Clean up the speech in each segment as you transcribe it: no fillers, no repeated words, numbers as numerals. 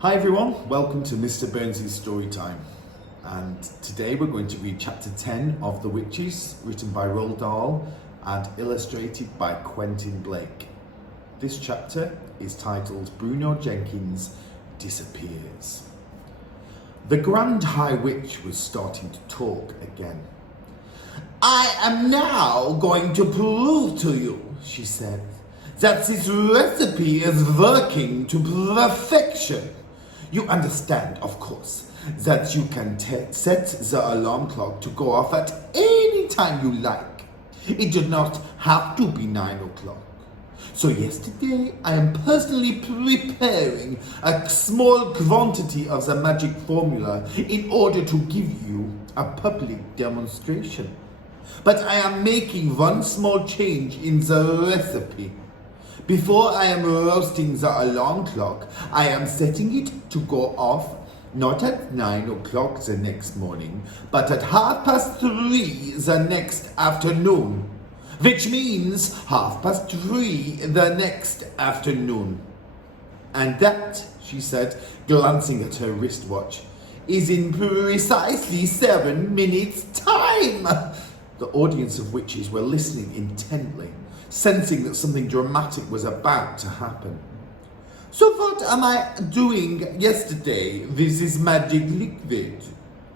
Hi everyone, welcome to Mr. Burns' Storytime. And today we're going to read chapter 10 of The Witches, written by Roald Dahl and illustrated by Quentin Blake. This chapter is titled Bruno Jenkins Disappears. The Grand High Witch was starting to talk again. "I am now going to prove to you," she said, "that this recipe is working to perfection. You understand, of course, that you can set the alarm clock to go off at any time you like. It does not have to be 9 o'clock. So yesterday I am personally preparing a small quantity of the magic formula in order to give you a public demonstration. But I am making one small change in the recipe. Before I am roasting the alarm clock, I am setting it to go off not at 9 o'clock the next morning, but at 3:30 the next afternoon. Which means 3:30 the next afternoon. And that," she said, glancing at her wristwatch, "is in precisely 7 minutes' time." The audience of witches were listening intently, sensing that something dramatic was about to happen. "So what am I doing yesterday with this magic liquid?"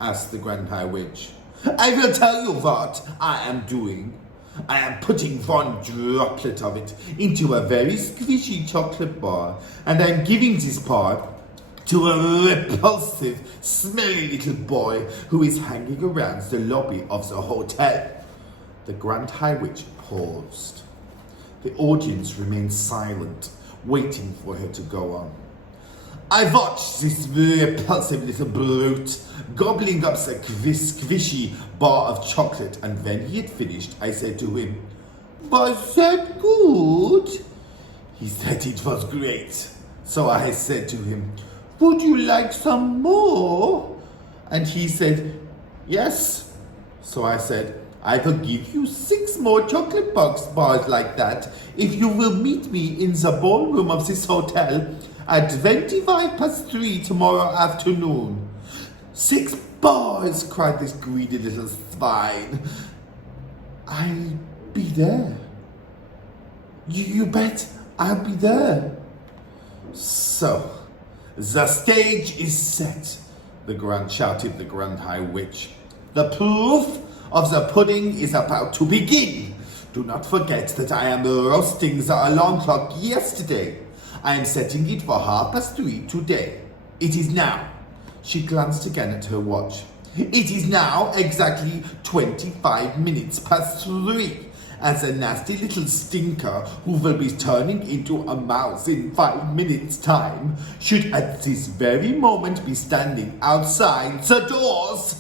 asked the Grand High Witch. "I will tell you what I am doing. I am putting one droplet of it into a very squishy chocolate bar, and I am giving this bar to a repulsive, smelly little boy who is hanging around the lobby of the hotel." The Grand High Witch paused. The audience remained silent, waiting for her to go on. "I watched this repulsive little brute gobbling up the squishy bar of chocolate, and when he had finished, I said to him, 'Was that good?' He said it was great. So I said to him, 'Would you like some more?' And he said, 'Yes.' So I said, 'I will give you 6 more chocolate bars like that if you will meet me in the ballroom of this hotel at 3:25 tomorrow afternoon.' 6 bars, cried this greedy little swine. "I'll be there. You bet I'll be there." "So, the stage is set," shouted the Grand High Witch. "The proof of the pudding is about to begin. Do not forget that I am roasting the alarm clock yesterday. I am setting it for 3:30 today. It is now." She glanced again at her watch. "It is now exactly 25 minutes past 3, and the nasty little stinker who will be turning into a mouse in 5 minutes' time should at this very moment be standing outside the doors."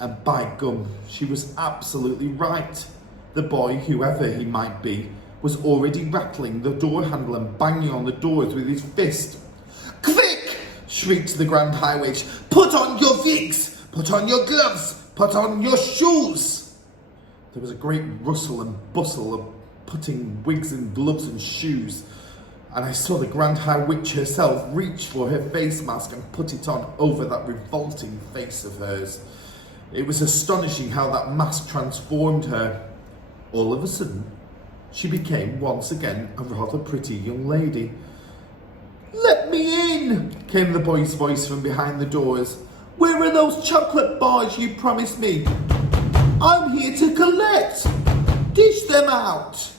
And by gum, she was absolutely right. The boy, whoever he might be, was already rattling the door handle and banging on the doors with his fist. "Quick!" shrieked the Grand High Witch. "Put on your wigs! Put on your gloves! Put on your shoes!" There was a great rustle and bustle of putting wigs and gloves and shoes, and I saw the Grand High Witch herself reach for her face mask and put it on over that revolting face of hers. It was astonishing how that mask transformed her. All of a sudden, she became once again a rather pretty young lady. "Let me in," came the boy's voice from behind the doors. "Where are those chocolate bars you promised me? I'm here to collect. Dish them out."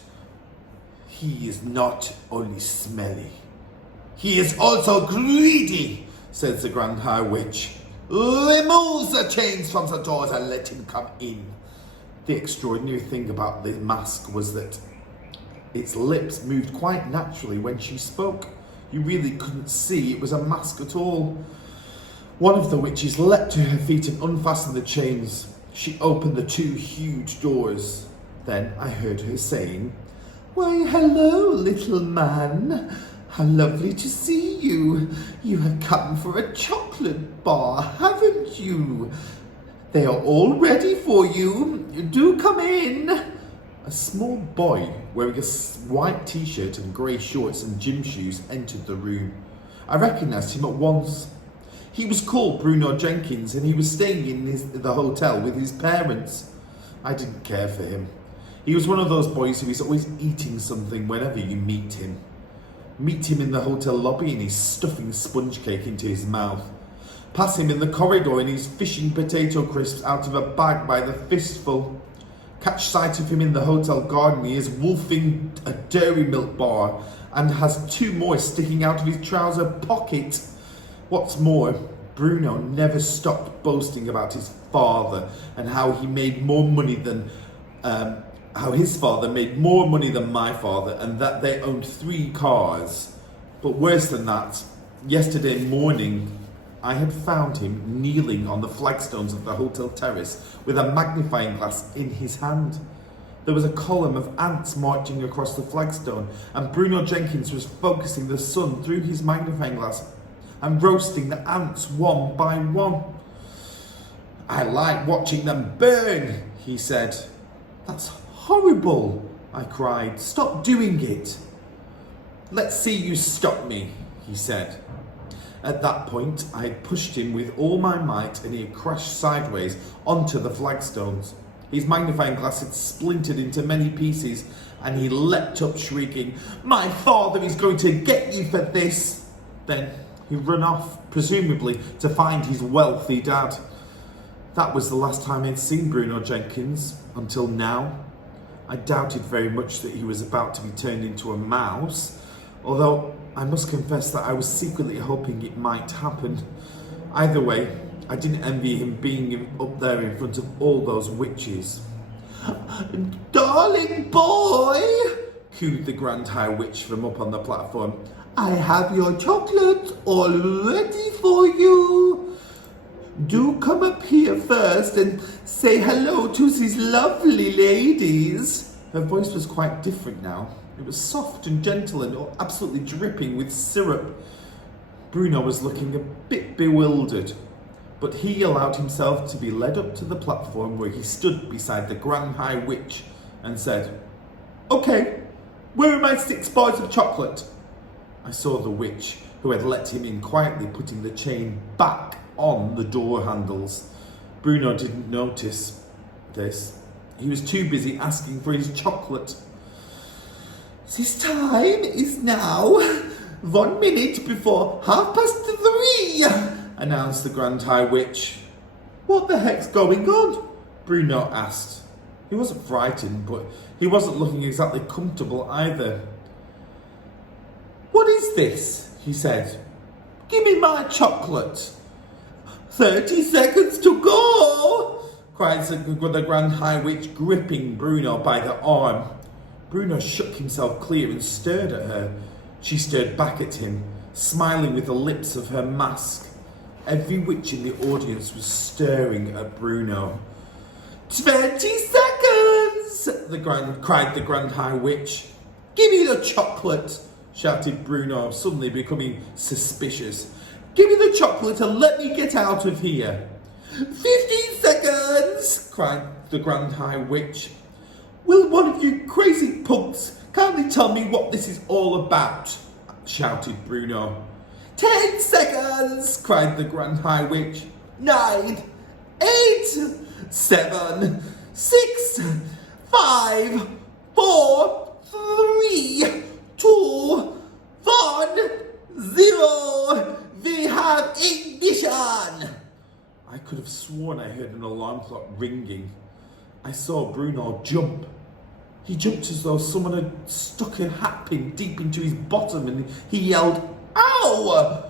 "He is not only smelly, he is also greedy," said the Grand High Witch. "Remove the chains from the doors and let him come in." The extraordinary thing about the mask was that its lips moved quite naturally when she spoke. You really couldn't see it was a mask at all. One of the witches leapt to her feet and unfastened the chains. She opened the 2 huge doors. Then I heard her saying, "Why, hello, little man. How lovely to see you. You have come for a chocolate bar, haven't you? They are all ready for you. Do come in." A small boy wearing a white t-shirt and grey shorts and gym shoes entered the room. I recognised him at once. He was called Bruno Jenkins and he was staying in the hotel with his parents. I didn't care for him. He was one of those boys who is always eating something whenever you meet him. Meet him in the hotel lobby and he's stuffing sponge cake into his mouth. Pass him in the corridor and he's fishing potato crisps out of a bag by the fistful. Catch sight of him in the hotel garden, he is wolfing a dairy milk bar and has 2 more sticking out of his trouser pocket. What's more, Bruno never stopped boasting about his father and how he made more money than, how his father made more money than my father and that they owned 3 cars. But worse than that, yesterday morning, I had found him kneeling on the flagstones of the hotel terrace with a magnifying glass in his hand. There was a column of ants marching across the flagstone and Bruno Jenkins was focusing the sun through his magnifying glass and roasting the ants one by one. I like watching them burn, he said. That's horrible, I cried. Stop doing it. Let's see you stop me, he said. At that point, I had pushed him with all my might and he had crashed sideways onto the flagstones. His magnifying glass had splintered into many pieces and he leapt up shrieking, "My father is going to get you for this!" Then he ran off, presumably to find his wealthy dad. That was the last time I'd seen Bruno Jenkins, until now. I doubted very much that he was about to be turned into a mouse, although I must confess that I was secretly hoping it might happen. Either way, I didn't envy him being up there in front of all those witches. "Darling boy," cooed the Grand High Witch from up on the platform, "I have your chocolate all ready for you. Do come up here first and say hello to these lovely ladies." Her voice was quite different now. It was soft and gentle and absolutely dripping with syrup. Bruno was looking a bit bewildered, but he allowed himself to be led up to the platform where he stood beside the Grand High Witch and said, "Okay, where are my 6 bars of chocolate?" I saw the witch, who had let him in quietly, putting the chain back on the door handles. Bruno didn't notice this. He was too busy asking for his chocolate. "This time is now 1 minute before 3:30, announced the Grand High Witch. "What the heck's going on?" Bruno asked. He wasn't frightened, but he wasn't looking exactly comfortable either. "What is this?" he said. "Give me my chocolate." 30 seconds to go, cried the Grand High Witch, gripping Bruno by the arm. Bruno shook himself clear and stared at her. She stared back at him, smiling with the lips of her mask. Every witch in the audience was staring at Bruno. 20 seconds, cried the Grand High Witch. "Give me the chocolate," shouted Bruno, suddenly becoming suspicious. "Give me the chocolate and let me get out of here." 15 seconds, cried the Grand High Witch. "Will one of you crazy punks kindly tell me what this is all about?" shouted Bruno. 10 seconds, cried the Grand High Witch. 9, 8, 7, 6, 5, 4, 3, 2, 1, 0. We have ignition! I could have sworn I heard an alarm clock ringing. I saw Bruno jump. He jumped as though someone had stuck a hat pin deep into his bottom and he yelled, "Ow!"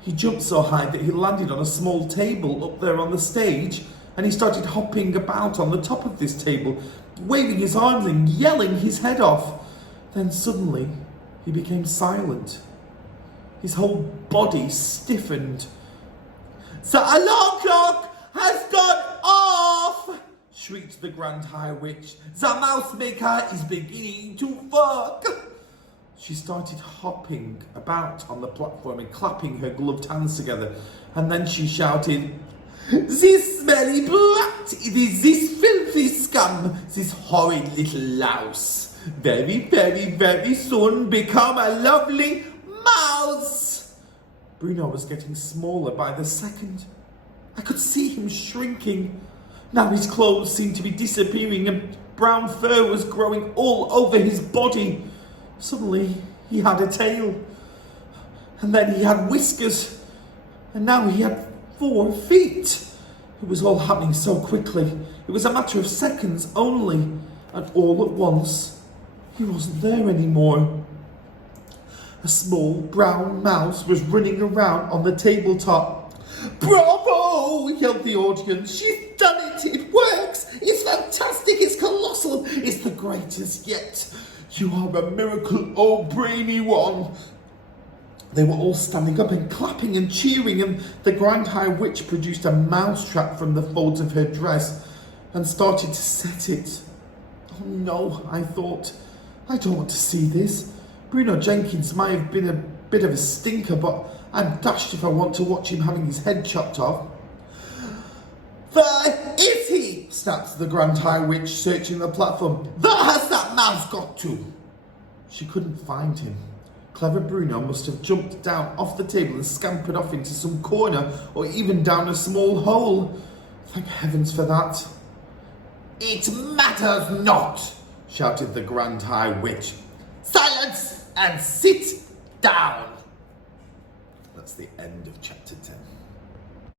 He jumped so high that he landed on a small table up there on the stage, and he started hopping about on the top of this table, waving his arms and yelling his head off. Then suddenly he became silent. His whole body stiffened. "The alarm clock has gone off!" shrieked the Grand High Witch. "The mouse maker is beginning to work!" She started hopping about on the platform and clapping her gloved hands together, and then she shouted, "This smelly brat! It is this filthy scum, this horrid little louse. Very, very, very soon become a lovely mouse!" Bruno was getting smaller by the second. I could see him shrinking. Now his clothes seemed to be disappearing and brown fur was growing all over his body. Suddenly, he had a tail. And then he had whiskers. And now he had 4 feet. It was all happening so quickly. It was a matter of seconds only. And all at once, he wasn't there anymore. A small brown mouse was running around on the tabletop. "Bravo!" yelled the audience. "She's done it! It works! It's fantastic! It's colossal! It's the greatest yet! You are a miracle, oh brainy one!" They were all standing up and clapping and cheering, and the Grand High Witch produced a mousetrap from the folds of her dress and started to set it. Oh no, I thought. I don't want to see this. Bruno Jenkins might have been a bit of a stinker, but I'm dashed if I want to watch him having his head chopped off. "Where is he?" snapped the Grand High Witch, searching the platform. "Where has that mouse got to?" She couldn't find him. Clever Bruno must have jumped down off the table and scampered off into some corner or even down a small hole. Thank heavens for that. "It matters not," shouted the Grand High Witch. "Silence and sit down." That's the end of chapter 10.